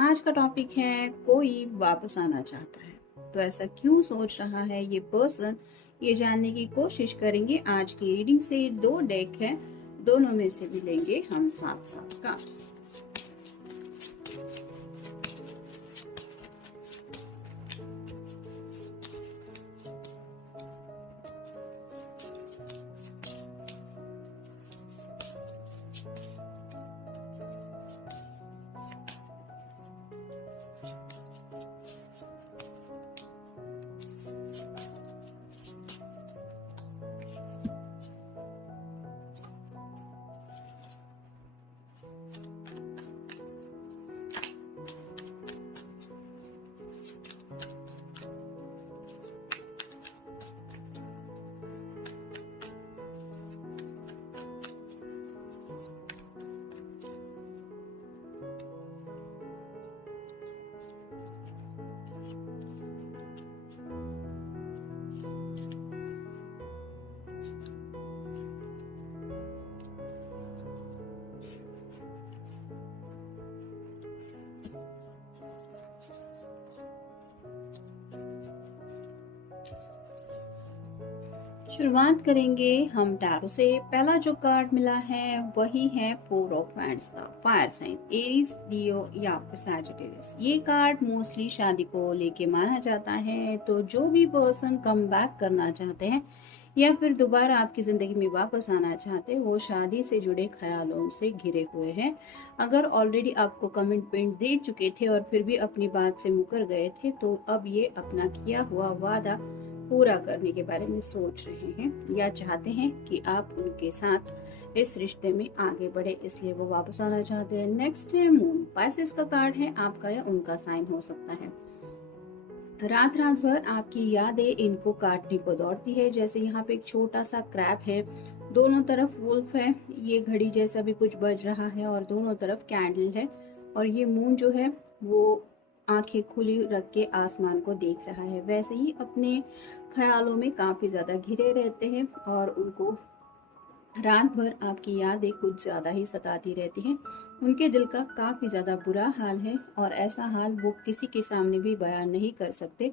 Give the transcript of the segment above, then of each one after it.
आज का टॉपिक है कोई वापस आना चाहता है तो ऐसा क्यों सोच रहा है ये पर्सन, ये जानने की कोशिश करेंगे। आज की रीडिंग से दो डेक है, दोनों में से भी लेंगे हम 7 कार्ड्स। शुरुआत करेंगे हम टैरो से। पहला जो कार्ड मिला है वही है 4 ऑफ वैंड्स का, फायर साइन एरीज, लियो या फिर सैजिटेरियस। ये कार्ड मोस्टली शादी को लेके माना जाता है। तो जो भी पर्सन कम बैक करना चाहते हैं या फिर दोबारा आपकी जिंदगी में वापस आना चाहते हैं, वो शादी से जुड़े ख्यालों से घिरे हुए हैं। अगर ऑलरेडी आपको कमिटमेंट दे चुके थे और फिर भी अपनी बात से मुकर गए थे, तो अब ये अपना किया हुआ वादा पूरा करने के बारे में सोच रहे हैं या चाहते हैं कि आप उनके साथ इस रिश्ते में आगे बढ़े, इसलिए वो वापस आना चाहते हैं। नेक्स्ट है मून, पाइसेस का कार्ड है, आपका या उनका साइन हो सकता है। रात रात भर आपकी यादें इनको काटने को दौड़ती है। जैसे यहाँ पे एक छोटा सा क्रैब है, दोनों तरफ वुल्फ है, ये घड़ी जैसा भी कुछ बज रहा है और दोनों तरफ कैंडल है। और ये मून जो है वो आंखें खुली रख के आसमान को देख रहा है। वैसे ही अपने ख्यालों में काफी ज्यादा घिरे रहते हैं और उनको रात भर आपकी यादें कुछ ज्यादा ही सताती रहती हैं। उनके दिल का काफी ज्यादा बुरा हाल है और ऐसा हाल वो किसी के सामने भी बयान नहीं कर सकते।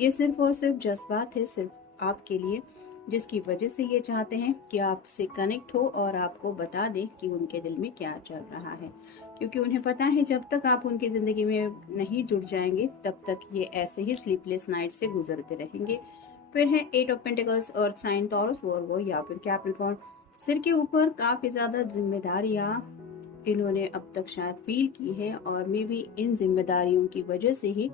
ये सिर्फ और सिर्फ जज्बात है, सिर्फ आपके लिए, जिसकी वजह से ये चाहते हैं कि आपसे कनेक्ट हो और आपको बता दें कि उनके दिल में क्या चल रहा है। क्योंकि उन्हें पता है जब तक आप उनकी जिंदगी में नहीं जुड़ जाएंगे तब तक ये ऐसे ही स्लीपलेस नाइट से गुजरते रहेंगे। फिर है 8 ऑफ पेंटिकल्स और साइन टॉरस, वर्गो या फिर कैप्रिकॉर्न। सिर के ऊपर काफी ज्यादा जिम्मेदारियां इन्होंने अब तक शायद फील की है और मे बी इन जिम्मेदारियों की वजह से ही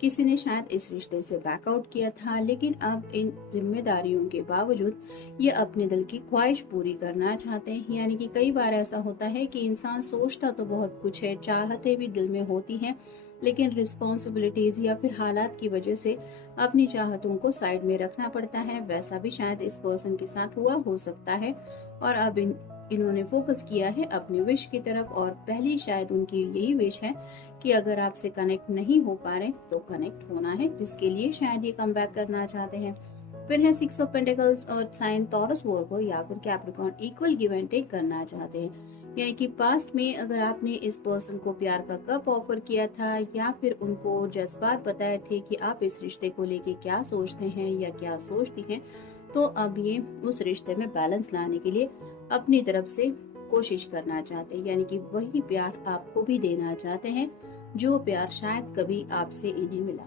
किसी ने शायद इस रिश्ते से बैकआउट किया था। लेकिन अब इन जिम्मेदारियों के बावजूद ये अपने दिल की ख्वाहिश पूरी करना चाहते हैं। यानी कि कई बार ऐसा होता है कि इंसान सोचता तो बहुत कुछ है, चाहते भी दिल में होती हैं, लेकिन रिस्पॉन्सिबिलिटीज या फिर हालात की वजह से अपनी चाहतों को साइड में रखना पड़ता है। वैसा भी शायद इस पर्सन के साथ हुआ हो सकता है और अब इन्होंने फोकस किया है अपने विश की तरफ। और पहली शायद उनकी यही विश है कि अगर आपसे कनेक्ट नहीं हो पा रहे तो कनेक्ट होना है, जिसके लिए शायद ये कम बैक करना चाहते हैं। फिर है 6 ऑफ पेंटिकल्स और साइन टॉरस, वर्गो या फिर Capricorn. Equal give and take करना चाहते हैं। यानी कि पास्ट में अगर आपने इस पर्सन को प्यार का कप ऑफर किया था या फिर उनको जज्बात बताए थे कि आप इस रिश्ते को लेके क्या सोचते हैं या क्या सोचती हैं, तो अब ये उस रिश्ते में बैलेंस लाने के लिए अपनी तरफ से कोशिश करना चाहते हैं। यानी कि वही प्यार आपको भी देना चाहते हैं जो प्यार शायद कभी आपसे इन्हें मिला।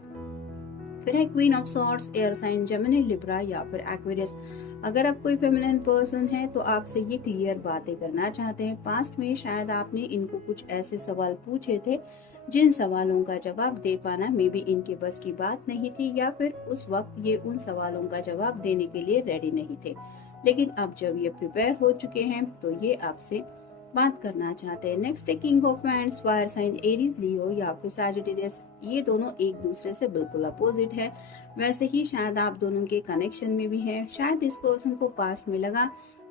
फिर है queen of swords, air sign Gemini, Libra या फिर एक्वेरियस। अगर आप कोई फेमिनिन पर्सन है तो आपसे ये क्लियर बातें करना चाहते हैं। पास्ट में शायद आपने इनको कुछ ऐसे सवाल पूछे थे जिन सवालों का जवाब दे पाना मे बी इनके बस की बात नहीं थी, या फिर उस वक्त ये उन सवालों का जवाब देने के लिए रेडी नहीं थे। लेकिन अब जब ये प्रिपेयर हो चुके हैं तो ये आपसे बात करना चाहते हैं। नेक्स्ट है king of wands, fire sign Aries, Leo या फिर सैजिटेरियस। ये दोनों एक दूसरे से बिल्कुल अपोजिट है। वैसे ही शायद आप दोनों के कनेक्शन में भी है। शायद इस पर्सन को पास्ट में लगा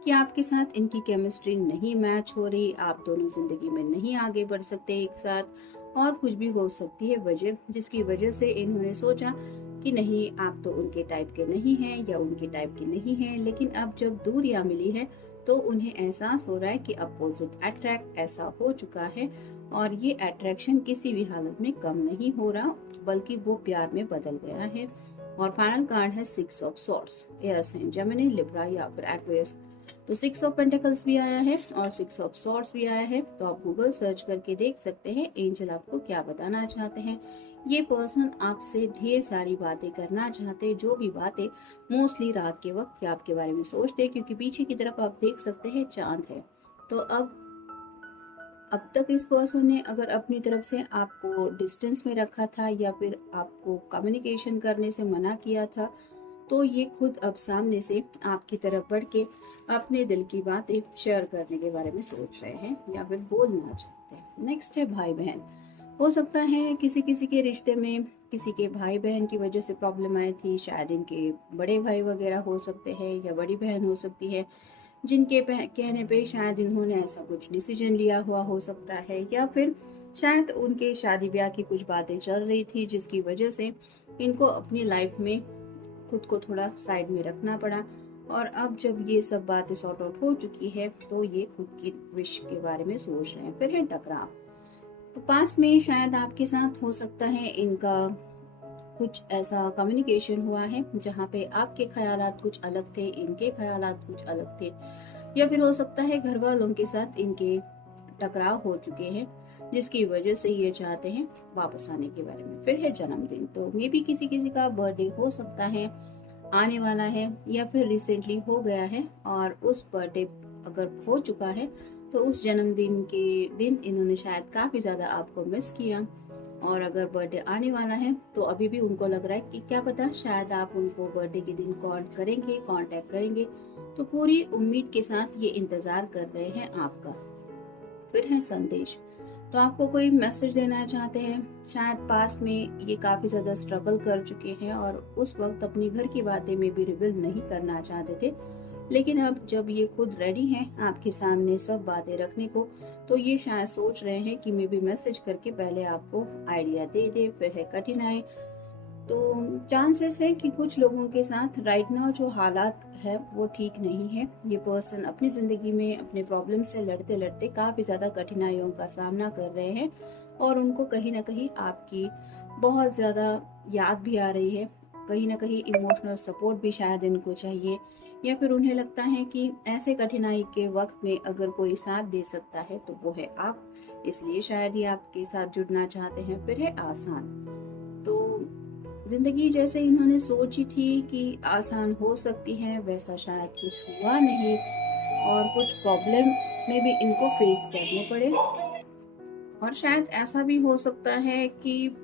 कि आपके साथ इनकी केमिस्ट्री नहीं मैच हो रही, आप दोनों जिंदगी में नहीं आगे बढ़ सकते एक साथ, और कुछ भी हो सकती है वजह, जिसकी वजह से इन्होंने सोचा कि नहीं, आप तो उनके टाइप के नहीं हैं या उनके टाइप की नहीं हैं। लेकिन अब जब दूरियां मिली है तो उन्हें एहसास हो रहा है कि अपोजिट अट्रैक्ट ऐसा हो चुका है और ये अट्रैक्शन किसी भी हालत में कम नहीं हो रहा, बल्कि वो प्यार में बदल गया है। और फाइनल कार्ड है 6 of swords, air sign Gemini, Libra या फिर एक्वेरियस। तो 6 ऑफ पेंटिकल्स भी आया है और 6 ऑफ सॉर्ड्स भी आया है। तो आप गूगल सर्च करके देख सकते हैं एंजल आपको क्या बताना चाहते हैं। ये पर्सन आपसे ढेर सारी बातें करना चाहते हैं, जो भी बातें मोस्टली रात के वक्त आपके बारे में सोचते हैं, क्योंकि पीछे की तरफ आप देख सकते हैं चांद है। तो अब तक इस पर्सन ने अगर अपनी तरफ से आपको डिस्टेंस में रखा था या फिर आपको कम्युनिकेशन करने से मना किया था, तो ये खुद अब सामने से आपकी तरफ बढ़ के अपने दिल की बातें शेयर करने के बारे में सोच रहे हैं या फिर बोलना चाहते हैं। नेक्स्ट है भाई बहन। हो सकता है किसी किसी के रिश्ते में किसी के भाई बहन की वजह से प्रॉब्लम आई थी, शायद इनके बड़े भाई वगैरह हो सकते हैं या बड़ी बहन हो सकती है, जिनके कहने पे शायद इन्होंने ऐसा कुछ डिसीजन लिया हुआ हो सकता है, या फिर शायद उनके शादी ब्याह की कुछ बातें चल रही थी जिसकी वजह से इनको अपनी लाइफ में खुद को थोड़ा साइड में रखना पड़ा। और अब जब ये सब बातें सॉर्ट आउट हो चुकी है तो ये खुद की विश के बारे में सोच रहे हैं। फिर है टकराव। तो पास्ट में शायद आपके साथ हो सकता है इनका कुछ ऐसा कम्युनिकेशन हुआ है जहाँ पे आपके ख्यालात कुछ अलग थे, इनके ख्यालात कुछ अलग थे, या फिर हो सकता है घर वालों के साथ इनके टकराव हो चुके हैं जिसकी वजह से ये चाहते हैं वापस आने के बारे में। फिर है जन्मदिन। तो ये भी किसी किसी का बर्थडे हो सकता है, आने वाला है या फिर रिसेंटली हो गया है, और उस बर्थडे अगर हो चुका है तो उस जन्मदिन के दिन इन्होंने शायद काफी ज्यादा आपको मिस किया। और अगर बर्थडे आने वाला है तो अभी भी उनको लग रहा है कि क्या पता शायद आप उनको बर्थडे के दिन कॉल करेंगे, कांटेक्ट करेंगे। तो पूरी उम्मीद के साथ ये इंतजार कर रहे हैं आपका। फिर है संदेश। तो आपको कोई मैसेज देना चाहते हैं। शायद पास्ट में ये काफी ज्यादा स्ट्रगल कर चुके हैं और उस वक्त अपनी घर की बातें में भी रिवील नहीं करना चाहते थे, लेकिन अब जब ये खुद रेडी हैं आपके सामने सब बातें रखने को, तो ये शायद सोच रहे हैं कि मैं भी मैसेज करके पहले आपको आइडिया दे दे। फिर है कठिनाई। तो चांसेस है कि कुछ लोगों के साथ राइट नाउ जो हालात है वो ठीक नहीं है। ये पर्सन अपनी जिंदगी में अपने प्रॉब्लम से लड़ते लड़ते काफी ज्यादा कठिनाइयों का सामना कर रहे हैं और उनको कहीं ना कहीं आपकी बहुत ज्यादा याद भी आ रही है। कहीं ना कहीं इमोशनल सपोर्ट भी शायद इनको चाहिए, या फिर उन्हें लगता है कि ऐसे कठिनाई के वक्त में अगर कोई साथ दे सकता है तो वो है आप, इसलिए शायद ये आपके साथ जुड़ना चाहते हैं। फिर है आसान। तो जिंदगी जैसे इन्होंने सोची थी कि आसान हो सकती है, वैसा शायद कुछ हुआ नहीं और कुछ प्रॉब्लम में भी इनको फेस करने पड़े। और शायद ऐसा भी हो सकता है कि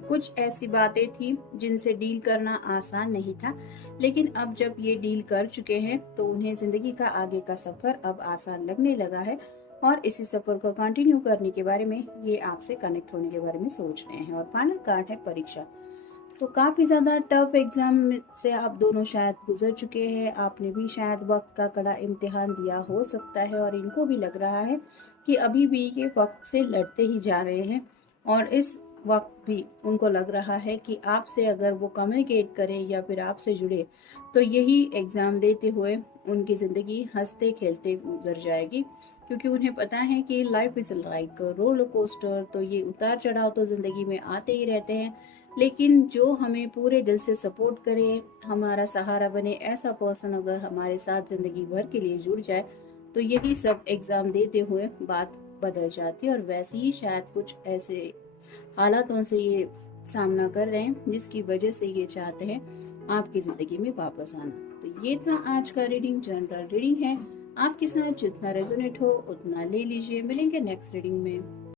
कुछ ऐसी बातें थी जिनसे डील करना आसान नहीं था, लेकिन अब जब ये डील कर चुके हैं तो उन्हें जिंदगी का आगे का सफर अब आसान लगने लगा है और इसी सफर को कंटिन्यू करने के बारे में ये आपसे कनेक्ट होने के बारे में सोच रहे हैं। और फाइनल कार्ड है परीक्षा। तो काफी ज्यादा टफ एग्जाम से आप दोनों शायद गुजर चुके हैं। आपने भी शायद वक्त का कड़ा इम्तिहान दिया हो सकता है और इनको भी लग रहा है कि अभी भी ये वक्त से लड़ते ही जा रहे हैं, और इस वक्त भी उनको लग रहा है कि आपसे अगर वो कम्युनिकेट करें या फिर आपसे जुड़े तो यही एग्ज़ाम देते हुए उनकी ज़िंदगी हंसते खेलते गुजर जाएगी, क्योंकि उन्हें पता है कि life is like roller coaster. तो ये उतार चढ़ाव तो ज़िंदगी में आते ही रहते हैं, लेकिन जो हमें पूरे दिल से सपोर्ट करे, हमारा सहारा बने, ऐसा पर्सन अगर हमारे साथ ज़िंदगी भर के लिए जुड़ जाए तो यही सब एग्ज़ाम देते हुए बात बदल जाती है। और वैसे ही शायद कुछ ऐसे हालातों से ये सामना कर रहे हैं जिसकी वजह से ये चाहते हैं आपकी ज़िंदगी में वापस आना। तो ये था आज का रीडिंग, जनरल रीडिंग है। आपके साथ जितना रेजोनेट हो उतना ले लीजिए। मिलेंगे नेक्स्ट रीडिंग में।